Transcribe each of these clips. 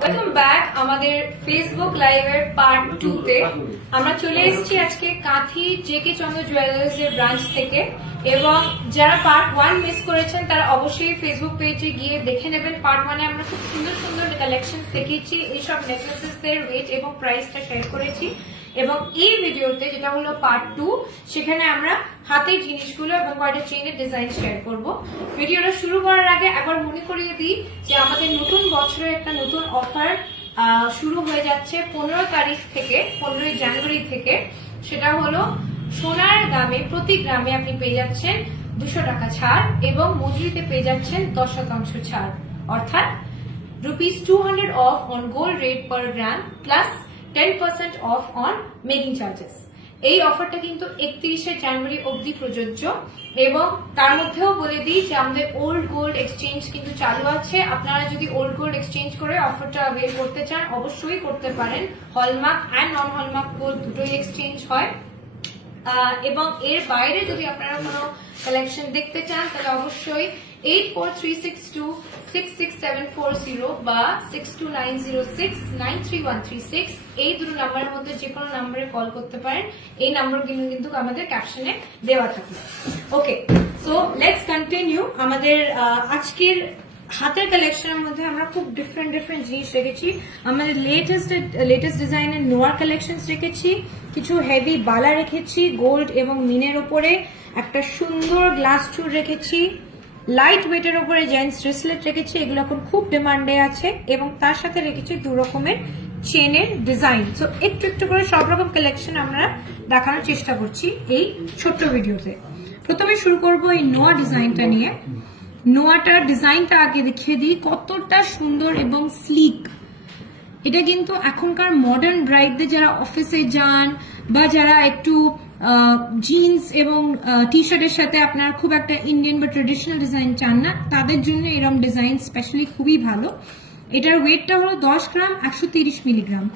Welcome back আমাদের Facebook লাইভের part 2 তে। আমরা চলে এসেছি আজকে কাঁথি জেকে চন্দ্র জুয়েলার্স এর ব্রাঞ্চ থেকে, এবং যারা পার্ট 1 মিস করেছেন তারা অবশ্যই ফেসবুক পেজে গিয়ে দেখে নেবেন। পার্ট 1 এ আমরা খুব সুন্দর সুন্দর কালেকশন দেখিয়েছি, এইসব নেকলেসেস এর ওয়েট এবং প্রাইসটা শেয়ার করেছি। এবং এই ভিডিওতে যেটা হলো পার্ট 2, সেখানে আমরা হাতের জিনিসগুলো এবং কয়েকটা চেইনের ডিজাইন শেয়ার করব। ভিডিওটা শুরু করার আগে একবার মনে করিয়ে দিই যে আমাদের নতুন বছরে একটা নতুন অফার শুরু হয়ে যাচ্ছে 15 তারিখ থেকে, 15 জানুয়ারি থেকে। সেটা হলো সোনার দামে প্রতি গ্রামে আপনি পেয়ে যাচ্ছেন 200 টাকা ছাড় এবং মজুরিতে পেয়ে যাচ্ছেন 10% ছাড়, অর্থাৎ ₹200 of on gold rate per gram plus 10% of on making charges. এই অফারটা কিন্তু 31 জানুয়ারি অবধি প্রযোজ্য। এবং তার মধ্যেও বলে দিই যে আমাদের ওল্ড গোল্ড এক্সচেঞ্জ কিন্তু চালু আছে। আপনারা যদি ওল্ড গোল্ড এক্সচেঞ্জ করে অফারটা অ্যাভেল করতে চান অবশ্যই করতে পারেন। Hallmark and non hallmark gold দুটোই এক্সচেঞ্জ হয়। এবং এর বাইরে যদি আপনারা কোনো কালেকশন দেখতে চান তাহলে অবশ্যই 8436266740 বা 6290693136 এই দুটো নাম্বারের মধ্যে যে কোনো নাম্বারে কল করতে পারেন। এই নাম্বার কিন্তু আমাদের ক্যাপশনে দেওয়া থাকে। ওকে, সো লেটস কন্টিনিউ। আমাদের আজকের হাতের কালেকশনের মধ্যে আমরা খুব ডিফারেন্ট জিনিস রেখেছি। আমাদের লেটেস্ট ডিজাইনের নোয়ার কালেকশন রেখেছি, কিছু হেভি বালা রেখেছি গোল্ড এবং মিনের উপরে, একটা সুন্দর গ্লাস চুর রেখেছি, লাইট ওয়েটের উপরে জেন্টস ব্রেসলেট রেখেছি, এগুলো এখন খুব ডিমান্ডে আছে, এবং তার সাথে রেখেছি 2 রকমের চেনের ডিজাইন। সো একটু করে সব রকম কালেকশন আমরা দেখানোর চেষ্টা করছি এই ছোট্ট ভিডিওতে। প্রথমে শুরু করবো এই নোয়া ডিজাইনটা নিয়ে। নোয়াটার ডিজাইনটা আগে দেখিয়ে দিই কতটা সুন্দর এবং স্লিক। এটা কিন্তু এখনকার মডার্ন ব্রাইডদের যারা অফিসে যান বা যারা একটু জিন্স এবং টি শার্টের সাথে আপনার খুব একটা ইন্ডিয়ান বা ট্রেডিশনাল ডিজাইন চান না, তাদের জন্য এরকম ডিজাইন স্পেশালি খুবই ভালো। এটার ওয়েটটা হলো 10 গ্রাম 130 মিলিগ্রাম।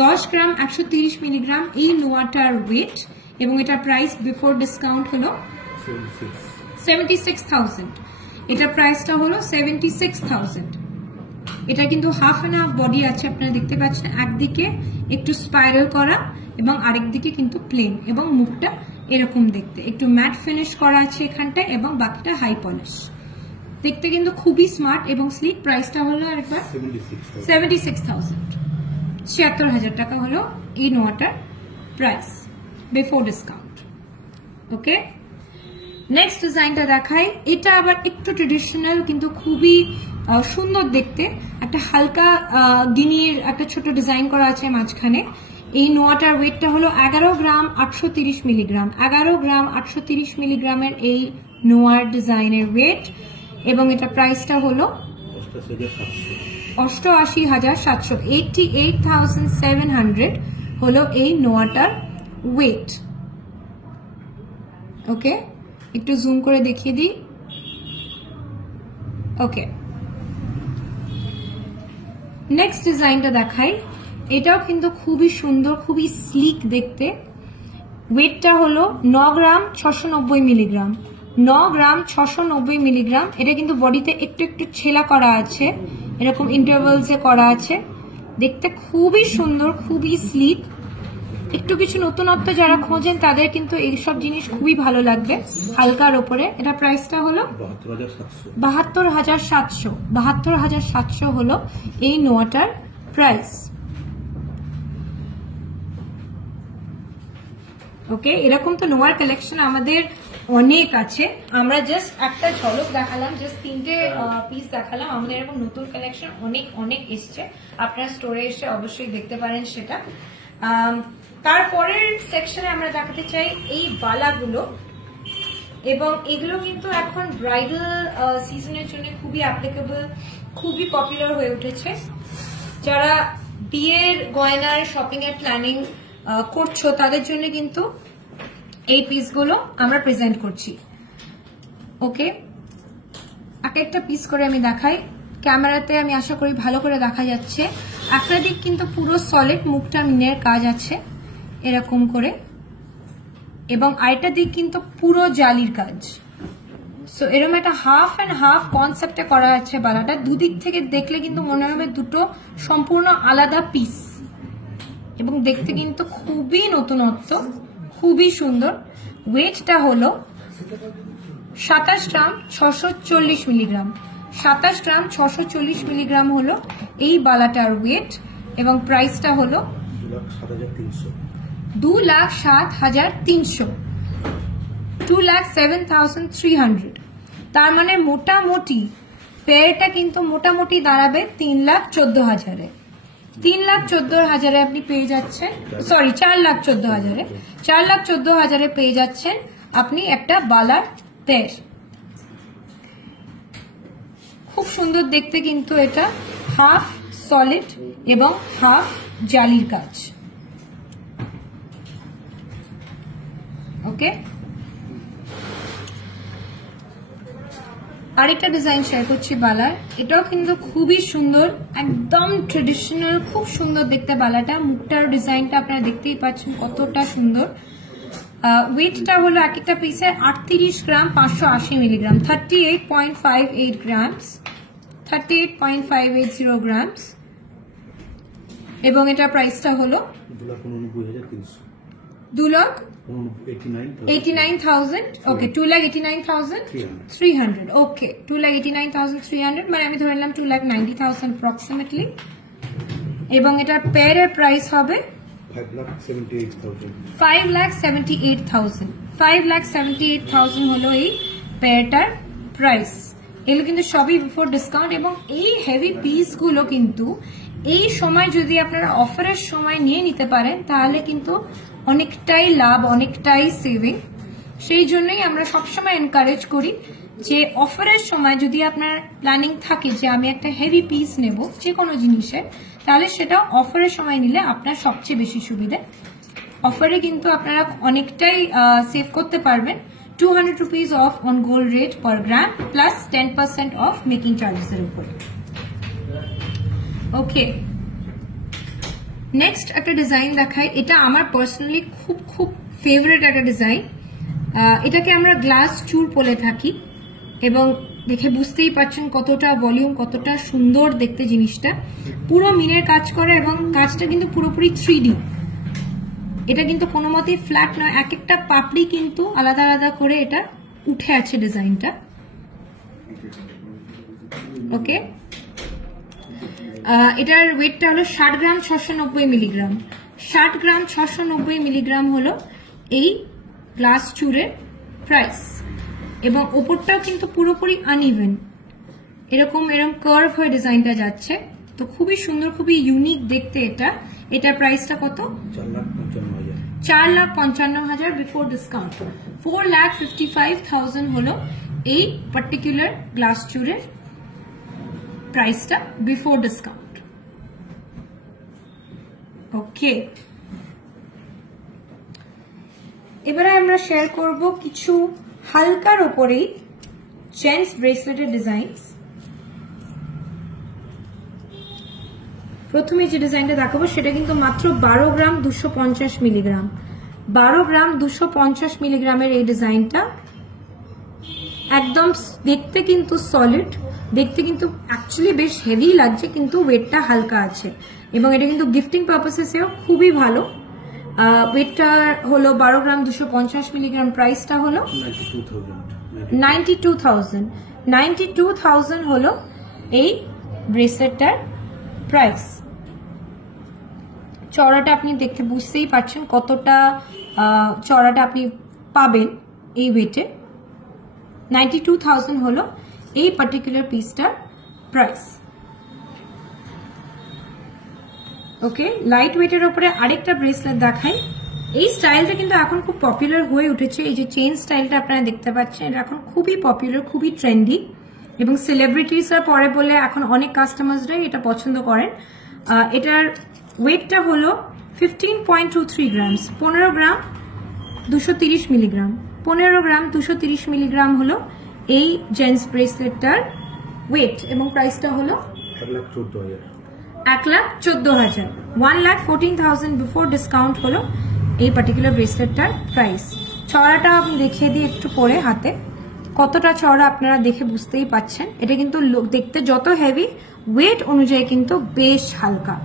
10 গ্রাম 130 মিলিগ্রাম এই নোয়াটার ওয়েট, এবং এটার প্রাইস বিফোর ডিসকাউন্ট হলো 76,000। এটার প্রাইসটা হলো 76,000। এটা কিন্তু হাফ অ্যান্ড হাফ বডি আছে, আপনারা দেখতে পাচ্ছেন, একদিকে একটু স্পাইরাল করা এবং আরেক দিকে কিন্তু প্লেন, এবং মুখটা এরকম দেখতে একটু ম্যাট ফিনিশ করা আছে এখানটায়, এবং বাকিটা হাই পলিশ। দেখতে কিন্তু খুবই স্মার্ট এবং স্লিক। প্রাইসটা হলো আরেকবার 76,000, 76,000 টাকা হলো এই নোয়াটার প্রাইস বিফোর ডিসকাউন্ট। ওকে, নেক্সট ডিজাইনটা দেখাই। এটা আবার একটু ট্রেডিশনাল কিন্তু খুবই সুন্দর দেখতে। একটা হালকা গিনির একটা ছোট ডিজাইন করা আছে মাঝখানে। এই নোয়াটার ওয়েটটা হলো 11 গ্রাম 830 মিলিগ্রাম। 11 গ্রাম 830 মিলিগ্রামের এই নোয়ার ডিজাইনের ওয়েট, এবং এটা প্রাইসটা হলো 88,700, 88,700 হলো এই নোয়াটার ওয়েট। ওকে, একটু জুম করে দেখিয়ে দিই। ওকে, নেক্সট ডিজাইনটা দেখাই। এটাও কিন্তু খুবই সুন্দর, খুবই স্লিক দেখতে। ওয়েটটা হলো 9 গ্রাম 690 মিলিগ্রাম। 9 গ্রাম 690 মিলিগ্রাম। এটা কিন্তু বডিতে একটু ছেলা করা আছে, এরকম ইন্টারভালসে করা আছে। দেখতে খুবই সুন্দর, খুবই স্লিক। একটু কিছু নতুনত্ব যারা খোঁজেন তাদের কিন্তু এইসব জিনিস খুবই ভালো লাগবে হালকার ওপরে। এটা প্রাইসটা হলো 72,700। 72,700 হলো এই নোয়াটার প্রাইস। ওকে, এরকম তো নোয়ার কালেকশন আমাদের অনেক আছে। আমরা জাস্ট একটা ঝলক দেখালাম, জাস্ট 3টে পিস দেখালাম। আমাদের এরকম নতুন কালেকশন অনেক এসছে, আপনারা স্টোরে এসে অবশ্যই দেখতে পারেন সেটা। তারপরের সেকশনে আমরা দেখাতে চাই এই বালাগুলো, এবং এগুলো কিন্তু এখন ব্রাইডাল সিজনের জন্য খুবই অ্যাপ্লিকেবল, খুবই পপুলার হয়ে উঠেছে। যারা বিয়ের গয়নার শপিং এর প্ল্যানিং করছো তাদের জন্য কিন্তু এই পিসগুলো আমরা প্রেজেন্ট করছি। ওকে, একটা পিস করে আমি দেখাই। ক্যামেরাতে আমি আশা করি ভালো করে দেখা যাচ্ছে। একটা দিক কিন্তু পুরো সলিড, মুখটা মিনের কাজ আছে এরকম করে, এবং আরেকটা দিক কিন্তু পুরো জালির কাজ। সো এরকম একটা হাফ অ্যান্ড হাফ কনসেপ্টে করা আছে বালাটা। দুদিক থেকে দেখলে কিন্তু মনে হবে দুটো সম্পূর্ণ আলাদা পিস, এবং দেখতে কিন্তু খুবই নতুনত্ব, খুবই সুন্দর। ওয়েটটা হলো 27 গ্রাম 640 মিলিগ্রাম। 27 গ্রাম 640 মিলিগ্রাম হলো এই বালাটার ওয়েট, এবং প্রাইসটা হলো 2,07,300, 2,07,300। তার মানে মোটামুটি পেয়ারটা কিন্তু মোটামুটি দাঁড়াবে 3,14,000-এ। 3,14,000-এ আপনি পেয়ে যাচ্ছেন, সরি 4,14,000-এ, 4,14,000-এ পেয়ে যাচ্ছেন আপনি একটা বালার পেয়ার। খুব সুন্দর দেখতে কিন্তু এটা, হাফ সলিড এবং হাফ জালির কাজ। ওকে, আরেকটা ডিজাইন শেয়ার করছি বালার। এটাও কিন্তু খুবই সুন্দর, একদম ট্রেডিশনাল, খুব সুন্দর দেখতে বালাটা। মুখটার ডিজাইনটা আপনারা দেখতেই পাচ্ছেন কতটা সুন্দর। ওয়েটটা হলো এক একটা পিসে 38 গ্রাম 580 মিলিগ্রাম, 38.58 গ্রামস, 38.580 গ্রামস, এবং এটা প্রাইসটা হলো 2,89,000। ওকে, 2,89,300। ওকে, 2,89,300, মানে আমি ধরে নিলাম 2,90,000 অ্যাপ্রক্সিমেটলি। এবং এটার পেয়ারের প্রাইস হবে 5,78,000। 5,78,000 হলো এই পেয়ারটার প্রাইস। এগুলো কিন্তু সবই বিফোর ডিসকাউন্ট, এবং এই হেভি পিস গুলো কিন্তু এই সময় যদি আপনারা অফারের সময় নিয়ে নিতে পারেন তাহলে কিন্তু অনেকটাই লাভ, অনেকটাই সেভিং। সেই জন্যই আমরা সবসময় এনকারেজ করি যে অফারের সময় যদি আপনার প্ল্যানিং থাকে যে আমি একটা হেভি পিস নেব যে কোনো জিনিসের, তাহলে সেটা অফারের সময় নিলে আপনার সবচেয়ে বেশি সুবিধা। অফারে কিন্তু আপনারা অনেকটাই সেভ করতে পারবেন। 200 rupees off on gold rate per gram plus 10% off making চার্জেসের উপরে। ওকে, নেক্সট একটা ডিজাইন দেখাই। এটা আমার পার্সোনালি খুব খুব ফেভারিট একটা ডিজাইন। এটাকে আমরা গ্লাস চুর বলে থাকি, এবং দেখে বুঝতেই পারছেন কতটা ভলিউম, কতটা সুন্দর দেখতে জিনিসটা। পুরো মিনের কাজ করে, এবং কাজটা কিন্তু পুরোপুরি 3D। এটা কিন্তু কোনো মতেই ফ্ল্যাট নয়, এক একটা পাপড়ি কিন্তু আলাদা আলাদা করে এটা উঠে আছে ডিজাইনটা। ওকে, এটার ওয়েটটা হলো 60 গ্রাম 690 মিলিগ্রাম। 60 গ্রাম 690 মিলিগ্রাম হলো এই গ্লাস চুরের প্রাইস, এবং ওপরটাও কিন্তু পুরোপুরি আনইভেন, এরকম কার্ভ হয়ে ডিজাইনটা যাচ্ছে। তো খুবই সুন্দর, খুবই ইউনিক দেখতে এটা। এটার প্রাইসটা কত? 4,55,000 বিফোর ডিসকাউন্ট। 4,55,000 হলো এই পার্টিকুলার গ্লাস চুরের প্রাইসটা বিফোর ডিসকাউন্ট। ওকে, এবারে আমরা শেয়ার করব কিছু হালকার উপরেই জেন্টস ব্রেসলেটের ডিজাইন। প্রথমে যে ডিজাইনটা দেখাবো সেটা কিন্তু মাত্র 12 গ্রাম 250 মিলিগ্রাম। 12 গ্রাম 250 মিলিগ্রামের এই ডিজাইনটা একদম দেখতে কিন্তু সলিড, দেখতে কিন্তু অ্যাকচুয়ালি বেশ হেভি লাগছে, কিন্তু ওয়েটটা হালকা আছে, এবং এটা কিন্তু গিফটিং পারপাসেও খুবই ভালো। ওয়েটটা হলো 12 গ্রাম 250 মিলিগ্রাম। প্রাইসটা হলো 92,000। 92,000 হলো এই ব্রেসলেটটার প্রাইস। চড়াটা আপনি দেখতে বুঝতেই পারছেন কতটা চড়াটা আপনি পাবেন এই ওয়েটে। 92,000 হলো এই পার্টিকুলার পিসটার প্রাইস। ওকে, লাইট ওয়েটের উপরে আরেকটা ব্রেসলেট দেখাই। এই স্টাইলটা কিন্তু এখন খুব পপুলার হয়ে উঠেছে। এই যে চেইন স্টাইলটা আপনারা দেখতে পাচ্ছেন, এটা এখন খুবই পপুলার, খুবই ট্রেন্ডি, এবং সেলিব্রিটিসরা পরে বলে এখন অনেক কাস্টমার্সরাই এটা পছন্দ করেন। এটার ওয়েটটা হলো 15.23 গ্রামস। 15 গ্রাম 230 মিলিগ্রাম। 15 গ্রাম 230 মিলিগ্রাম হলো এই জেন্টস ব্রেসলেটটার ওয়েট, এবং প্রাইসটা হলো 1,14,000। 1,14,000 বিফোর ডিসকাউন্ট হলো এই পার্টিকুলার ব্রেসলেটটার প্রাইস। ছড়াটা আমি দেখিয়ে দিই একটু পরে হাতে। কতটা চওড়া আপনারা দেখে বুঝতেই পাচ্ছেন। এটা কিন্তু দেখতে যত হেভি, ওয়েট অনুযায়ী কিন্তু বেশ হালকা।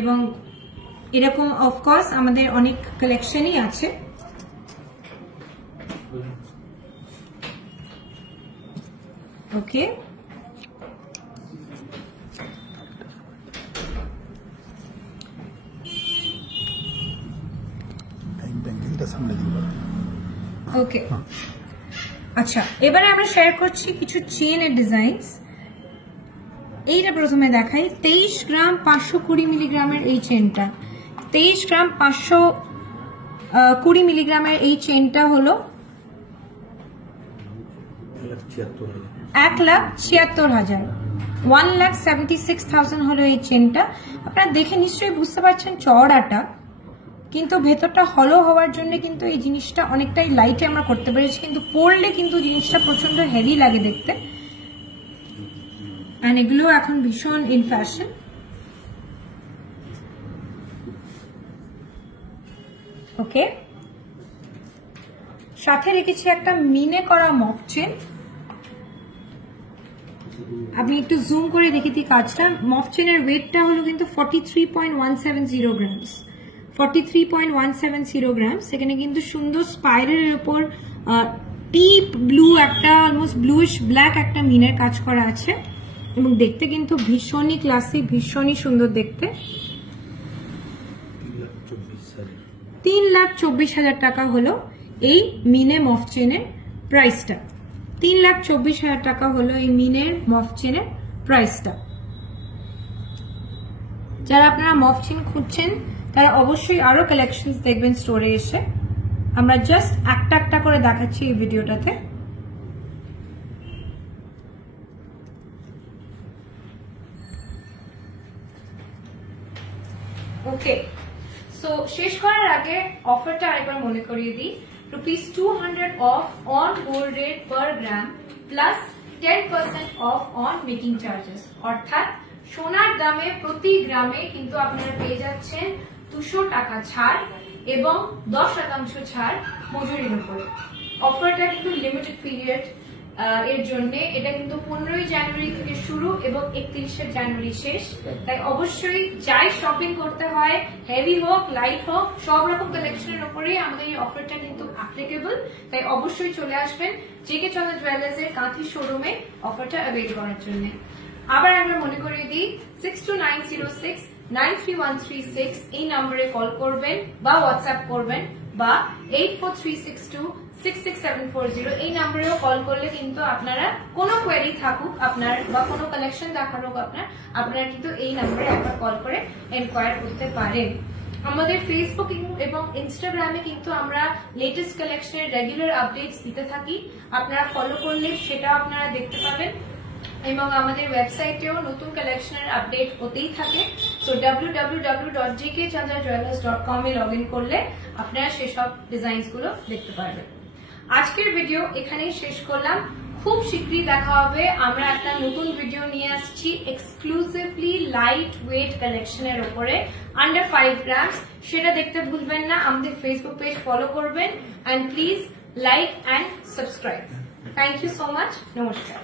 এবং এরকম অফকোর্স আমাদের অনেক কালেকশনই আছে। ওকে, ওকে, আচ্ছা এবারে আমরা শেয়ার করছি কিছু চেনের ডিজাইনস। এইটা প্রথমে দেখাই, 23 গ্রাম 520 মিলিগ্রামের এই চেনটা। 23 গ্রাম 520 মিলিগ্রামের এই চেনটা হলো 1,76,000, 1,76,000 হলো এই চেনটা। আপনারা দেখে নিশ্চয়ই বুঝতে পারছেন চওড়াটা, কিন্তু ভেতরটা হলো হওয়ার জন্য কিন্তু এই জিনিসটা অনেকটাই লাইটে আমরা করতে পেরেছি, কিন্তু পরলে কিন্তু জিনিসটা প্রচন্ড হেভি লাগে দেখতে। এন্ড এগুলো এখন ভীষণ ইন ফ্যাশন। ওকে, সাথে রেখেছি একটা মিনে করা মফ চেন। আপনি একটু জুম করে দেখে দিই কাজটা। মফ চেনের ওয়েটটা হলো কিন্তু 43.170 গ্রামস, 43.170 গ্রামস। সেখানে কিন্তু সুন্দর স্পাইরালের উপর ডিপ ব্লু একটা অলমোস্ট ব্লুইশ ব্ল্যাক একটা মিনের কাজ করা আছে, এবং দেখতে কিন্তু ভীষণই ক্লাসি, ভীষণই সুন্দর দেখতে। 3,24,000 টাকা হলো এই মিনে মফ চেনের প্রাইসটা। 3,24,000 টাকা হলো এই মিনের মফ চেনের প্রাইসটা। যারা আপনারা মফ চেন খুঁজছেন তারা অবশ্যই আরো কালেকশন দেখবেন স্টোরে এসে। আমরা জাস্ট একটা একটা করে দেখাচ্ছি এই ভিডিওটাতে। ওকে, সো শেষ করার আগে অফারটা আরেকবার মনে করিয়ে দিই। ₹200 of on gold rate per gram plus 10% of on making charges, অর্থাৎ সোনার দামে প্রতি গ্রামে কিন্তু আপনারা পেয়ে যাচ্ছেন 200 টাকা ছাড় এবং 10% ছাড় মজুরির উপরে। অফারটা কিন্তু লিমিটেড পিরিয়ড এর জন্য। এটা কিন্তু 15ই জানুয়ারি থেকে শুরু এবং 31শে জানুয়ারি শেষ। তাই অবশ্যই যাই শপিং করতে হয়, হেভি হোক লাইট হোক, সব রকম কালেকশনের উপরেই আমাদের এই অফারটা কিন্তু অ্যাপ্লিকেবল। তাই অবশ্যই চলে আসবেন জেকে চন্দ্র জুয়েলার্স এর কাঁথি শোরুমে অফারটা অ্যাভেল করার জন্য। আবার আমরা মনে করিয়ে দিই 6290693136 এই নম্বরে কল করবেন বা হোয়াটসঅ্যাপ করবেন, বা 8436266740 এই নম্বরেও কল করলে কিন্তু আপনারা কোনো কোয়েরি থাকুক আপনার বা কোনো কালেকশন দেখার হোক আপনারা কিন্তু এই নম্বরে একবার কল করে এনকোয়ার করতে পারেন। আমাদের ফেসবুক এবং ইনস্টাগ্রামে কিন্তু আমরা লেটেস্ট কালেকশনের রেগুলার আপডেটস দিতে থাকি। আপনারা ফলো করলে সেটা আপনারা দেখতে পাবেন, এবং আমাদের ওয়েবসাইটেও নতুন কালেকশনের আপডেট হতেই থাকে। So www.jkchandra.jewellers.com A log in করলে আপনারা সেসব ডিজাইনস গুলো দেখতে পারবেন। আজকের ভিডিও এখানেই শেষ করলাম। খুব শীঘ্রই দেখা হবে। আমরা একটা নতুন ভিডিও নিয়ে আসছি এক্সক্লুসিভলি লাইট ওয়েট কালেকশনের উপরে আন্ডার 5 গ্রামস। সেটা দেখতে ভুলবেন না। আমাদের ফেসবুক পেজ ফলো করবেন and please like and subscribe. Thank you so much. নমস্কার।